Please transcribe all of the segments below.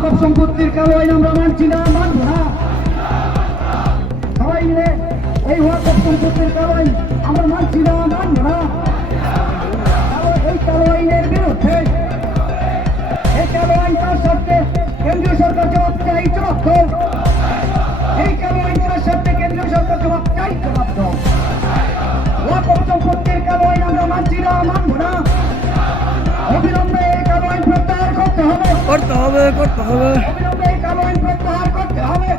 ওয়াকফ সম্পত্তির কালো আইন আমরা মানছি না, মানব না। সবাই মিলে এই ওয়াকফ সম্পত্তির কালো আইন আমরা মানছি না, মানব না। কেন্দ্রীয় করতে হবে করতে হবে।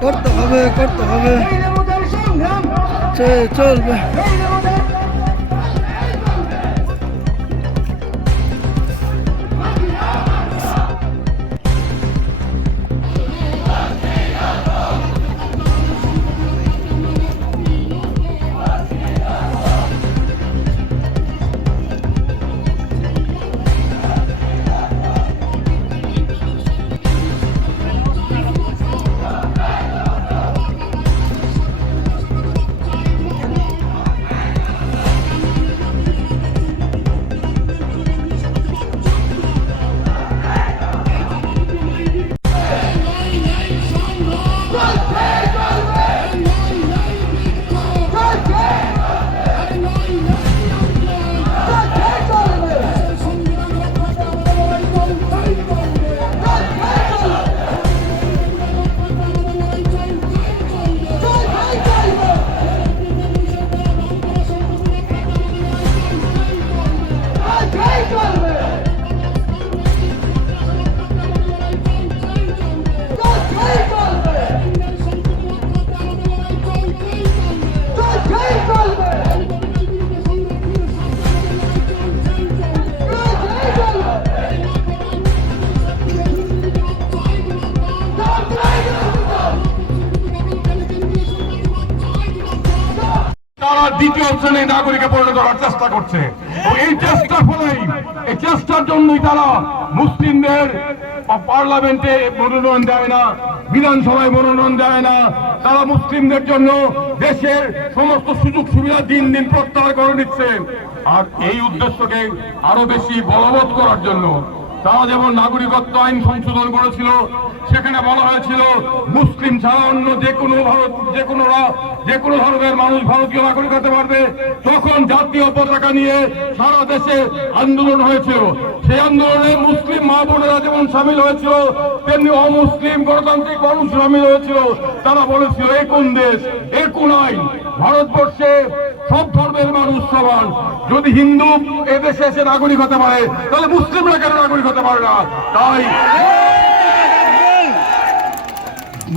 করতে হবে করতে হবে। চলবে। দ্বিতীয় শ্রেণির নাগরিকে পরিণত করার চেষ্টা করছে। এই চেষ্টার ফলেই, এই চেষ্টার জন্যই তারা মুসলিমদের পার্লামেন্টে মনোনয়ন দেয় না, বিধানসভায় মনোনয়ন দেয় না। তারা মুসলিমদের জন্য দেশের সমস্ত সুযোগ সুবিধা দিন দিন প্রত্যাহার করে নিচ্ছে আর এই উদ্দেশ্যকে আরও বেশি বলবৎ করার জন্য তারা যেমন নাগরিকত্ব আইন সংশোধন করেছিল, সেখানে বলা হয়েছিল, মুসলিম ছাড়া অন্য যে কোনো ভারত, যে কোনো যে কোনো ধর্মের মানুষ ভারতীয় নাগরিক হতে পারবে। তখন জাতীয় পতাকা নিয়ে সারা দেশে আন্দোলন হয়েছিল। সেই আন্দোলনে মুসলিম মা বোনেরা যেমন সামিল হয়েছিল, তেমনি অমুসলিম গণতান্ত্রিক মানুষ সামিল হয়েছিল। তারা বলেছিল এ কোন দেশ? এ কোন আইন? ভারতবর্ষে সব ধর্মের মানুষ সমান। যদি হিন্দু এদেশে এসে নাগরিক হতে পারে, তাহলে মুসলিমরা কেন নাগরিক হতে পারে না? তাই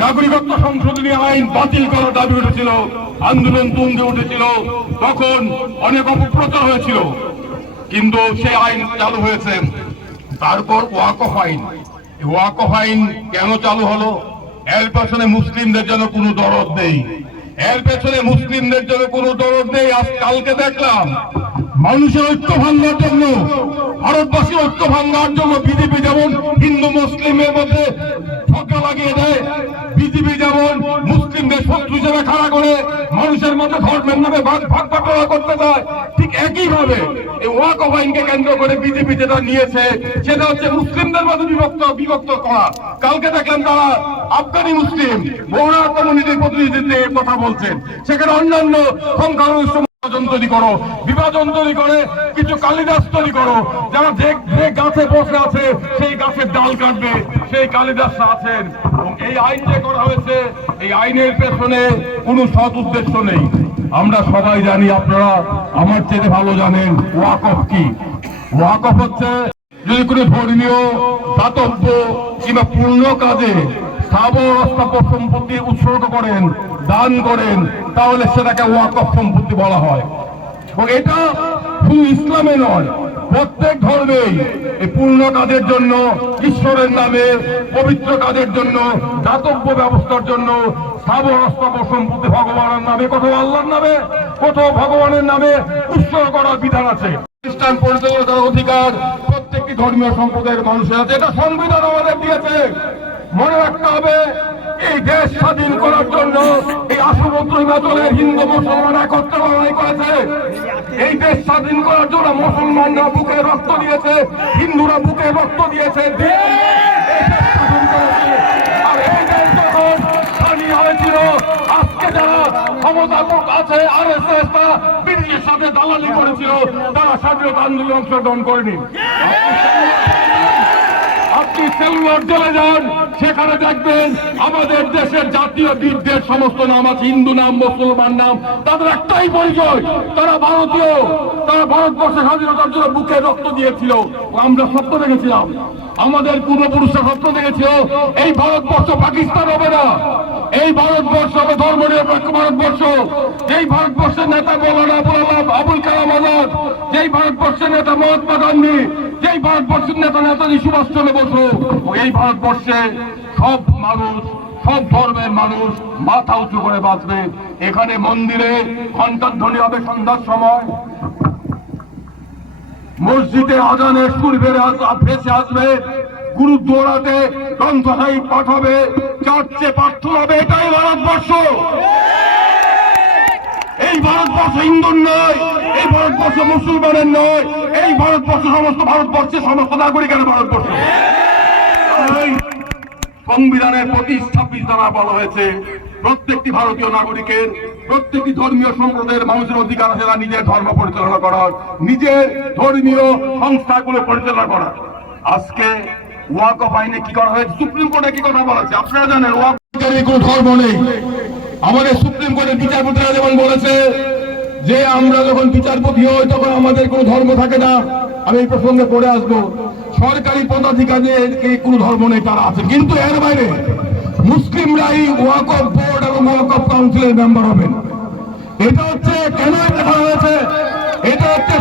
নাগরিকত্ব সংশোধনী আইন বাতিল করার দাবি উঠেছিল, আন্দোলন তুঙ্গে উঠেছিল, তখন অনেক অপপ্রচার হয়েছিল। কিন্তু সেই আইন চালু হয়েছে। তারপর ওয়াকফ আইন। ওয়াকফ আইন কেন চালু হলো? এর পেছনে মুসলিমদের জন্য কোনো দরদ নেই। এর পেছনে মুসলিমদের জন্য কোনো দরদ নেই আজ কালকে দেখলাম। মানুষের ঐক্য ভাঙ্গার জন্য, ভারতবাসীর ঐক্য ভাঙ্গার জন্য বিজেপি যেমন হিন্দু মুসলিমের মধ্যে ঝগড়া লাগিয়ে দেয়, বিজেপি যেমন মুসলিমদের শত্রু হিসেবে খাড়া করে মানুষের মধ্যে ধর্মের নামে ভাগ ভাগ বাটোয়ারা করতে চায়, ঠিক একই ভাবে এই ওয়াকফ আইনকে কেন্দ্র করে বিজেপি যেটা নিয়েছে, সেটা হচ্ছে মুসলিমদের মধ্যে বিভক্ত বিভক্ত করা। কালকে দেখলাম তারা আফগানি মুসলিম মৌরা কমিউনিটির প্রতিনিধিত্বে কথা বলছেন, সেখানে অন্যান্য সংখ্যাগরিষ্ঠ বিভাজন তৈরি করে কিছু কালিদাস তৈরি করো। যারা যে গাছে বসে আছে, সেই গাছের ডাল কাটবে, সেই আছেন। এই আইন যে করা হয়েছে, এই আইনের পেছনে কোনো সৎ উদ্দেশ্য নেই। আমরা সবাই জানি আপনারা আমার চেয়ে ভালো জানেন ওয়াকফ কি। ওয়াকফ হচ্ছে যদি কোনো ধর্মীয় দাতব্য কিংবা পূর্ণ কাজে স্থাবর সম্পত্তি উৎসর্গ করেন, দান করেন তাহলে সেটাকে ওয়াকফ সম্পত্তি বলা হয়। এবং এটা শুধু ইসলামে নয়, প্রত্যেক ধর্মেই এই পূর্ণ কাজের জন্য, ঈশ্বরের নামে, পবিত্র কাজের জন্য, দাতব্য ব্যবস্থার জন্য সম্পত্তি ভগবানের নামে, কোথাও আল্লাহর নামে, কোথাও ভগবানের নামে উৎসর্গ করার বিধান আছে। খ্রিস্টান পরিচালনা করার অধিকার প্রত্যেকটি ধর্মীয় সম্প্রদায়ের মানুষের আছে। এটা সংবিধান আমাদের দিয়েছে। মনে রাখতে হবে এই দেশ স্বাধীন করার জন্য এই হিমাচলের হিন্দু মুসলমান একত্রে লড়াই করেছে। এই দেশ স্বাধীন করার জন্য মুসলমানরা বুকে রক্ত দিয়েছে, হিন্দুরা বুকে রক্ত দিয়েছে। আজকে সাথে দালালি করেছিল, তারা স্বাধীনতা আন্দোলনে অংশগ্রহণ করেনি। আপনি সেলুলার চলে যান। সেখানে দেখবেন আমাদের দেশের জাতীয় বীরদের সমস্ত নাম আছে। হিন্দু নাম, মুসলমান নাম, তাদের একটাই পরিচয়। তারা ভারতীয়। তারা ভারতবর্ষের স্বাধীনতার জন্য বুকে রক্ত দিয়েছিল। আমরা সত্য দেখেছিলাম। আমাদের পূর্বপুরুষরা স্বপ্ন দেখেছিল, এই ভারতবর্ষ পাকিস্তান হবে না এই ভারতবর্ষ হবে ধর্ম নিরপেক্ষ ভারতবর্ষ। যেই ভারতবর্ষের নেতা মৌলানা আবুল আবুল কালাম আজাদ, যেই ভারতবর্ষের নেতা মহাত্মা গান্ধী, যেই ভারতবর্ষের নেতা নেতাজি সুভাষচন্দ্র বসু, এই ভারতবর্ষে সব মানুষ, সব ধর্মের মানুষ মাথা উঁচু করে বাঁচবে। এখানে মন্দিরে ঘণ্টার ধ্বনি হবে সন্ধ্যার সময়। মসজিদে আজানের সুর আস- ভেসে আসবে। গুরুদ্বারাতে গ্রন্থসাহি পাঠ হবে চার্চে প্রার্থনা হবে, এটাই ভারতবর্ষ। এই ভারতবর্ষ হিন্দুর নয়, এই ভারতবর্ষ মুসলমানের নয়, এই ভারতবর্ষ সমস্ত ভারতবর্ষের সমস্ত নাগরিকের ভারতবর্ষ। সংবিধানের প্রতি ছাব্বিশ দ্বারা বলা হয়েছে, প্রত্যেকটি ভারতীয় নাগরিকের, প্রত্যেকটি ধর্মীয় সম্প্রদায়ের মানুষের অধিকার আছে তারা নিজের ধর্ম পরিচালনা করার, নিজের ধর্মীয় সংস্থাগুলো পরিচালনা করার। আজকে ওয়াকফ আইনে কি করা হয়েছে? সুপ্রিম কোর্টে কি কথা বলেছে আপনারা জানেন কোনো ধর্ম নেই। আমাদের সুপ্রিম কোর্টের বিচারপতিরা যেমন বলেছে যে আমরা যখন বিচারপতি হই, তখন আমাদের কোনো ধর্ম থাকে না। আমি এই প্রসঙ্গে পড়ে আসব। সরকারি পদাধিকারীদের কোনো ধর্ম নেই, তারা আছে কিন্তু এর বাইরে মুসলিমরাই ওয়াকফ বোর্ড এবং ওয়াকফ কাউন্সিলের মেম্বার হবেন। এটা হচ্ছে কেন এটা হয়েছে? এটা হচ্ছে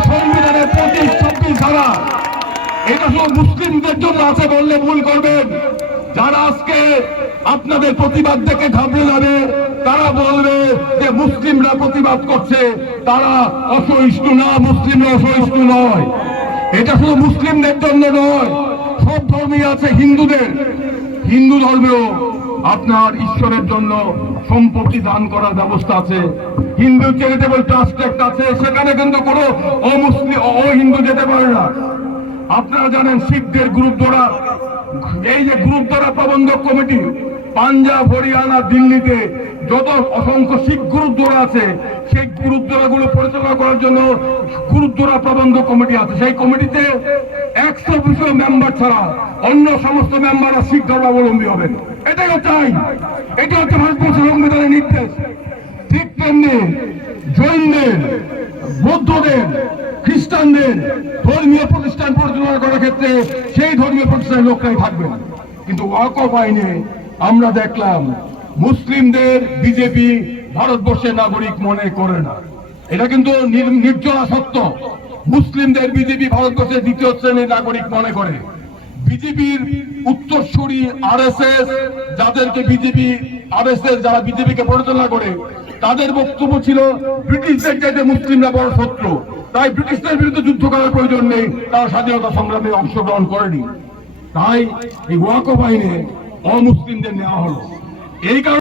এটা শুধু মুসলিমদের জন্য আছে বললে ভুল করবেন। যারা আজকে আপনাদের প্রতিবাদ দেখে ঘাবড়ে যাবে, তারা বলবে যে মুসলিমরা প্রতিবাদ করছে। তারা অসহিষ্ণু না, মুসলিমরা অসহিষ্ণু নয়। এটা শুধু মুসলিমদের জন্য নয়, সব ধর্মই আছে হিন্দুদের। হিন্দু ধর্মেও আপনার ঈশ্বরের জন্য সম্পত্তি দান করার ব্যবস্থা আছে। হিন্দু চ্যারিটেবল ট্রাস্ট একটা আছে, সেখানে কিন্তু কোনো অমুসলিম ও হিন্দু যেতে পারে না। আপনারা জানেন শিখদের গুরুদ্বারা এই যে গুরুদ্বারা প্রবন্ধক কমিটি, পাঞ্জাব, হরিয়ানা, দিল্লিতে যত অসংখ্য শিখ গুরুদ্বারা আছে, সেই গুরুদ্বারা গুলো পরিচালনা করার জন্য গুরুদ্বারা প্রবন্ধক কমিটি আছে। সেই কমিটিতে একশো বিষয় মেম্বার ছাড়া অন্য সমস্ত মেম্বাররা শিখ ধর্মাবলম্বী হবেন। এটাই আইন। এটা হচ্ছে ভারতবর্ষের সংবিধানের নির্দেশ। ঠিক তেমনি জৈনদের, বৌদ্ধদের খ্রিস্টানদের ধর্মীয় প্রতিষ্ঠান পরিচালনা করার ক্ষেত্রে সেই ধর্মীয় প্রতিষ্ঠানের লোকরাই থাকবেন। কিন্তু ওয়াকফ আইনে আমরা দেখলাম মুসলিমদের বিজেপি ভারতবর্ষের নাগরিক মনে করে না। এটা কিন্তু নির- নির্জলা সত্য। মুসলিমদের বিজেপি ভারতবর্ষের দ্বিতীয় শ্রেণির নাগরিক মনে করে। বিজেপির উত্তরসূরি আরএসএস, যাদেরকে বিজেপি, আরএসএস যারা বিজেপিকে পরিচালনা করে, তাদের বক্তব্য ছিল, ব্রিটিশদের চাইতে মুসলিমরা বড় শত্রু। তাই ব্রিটিশদের বিরুদ্ধে যুদ্ধ করার প্রয়োজন নেই। তারা স্বাধীনতা সংগ্রামে অংশগ্রহণ করেনি। তাই এই ওয়াকো আইনে অমুসলিমদের নেওয়া হলো। এই কারণে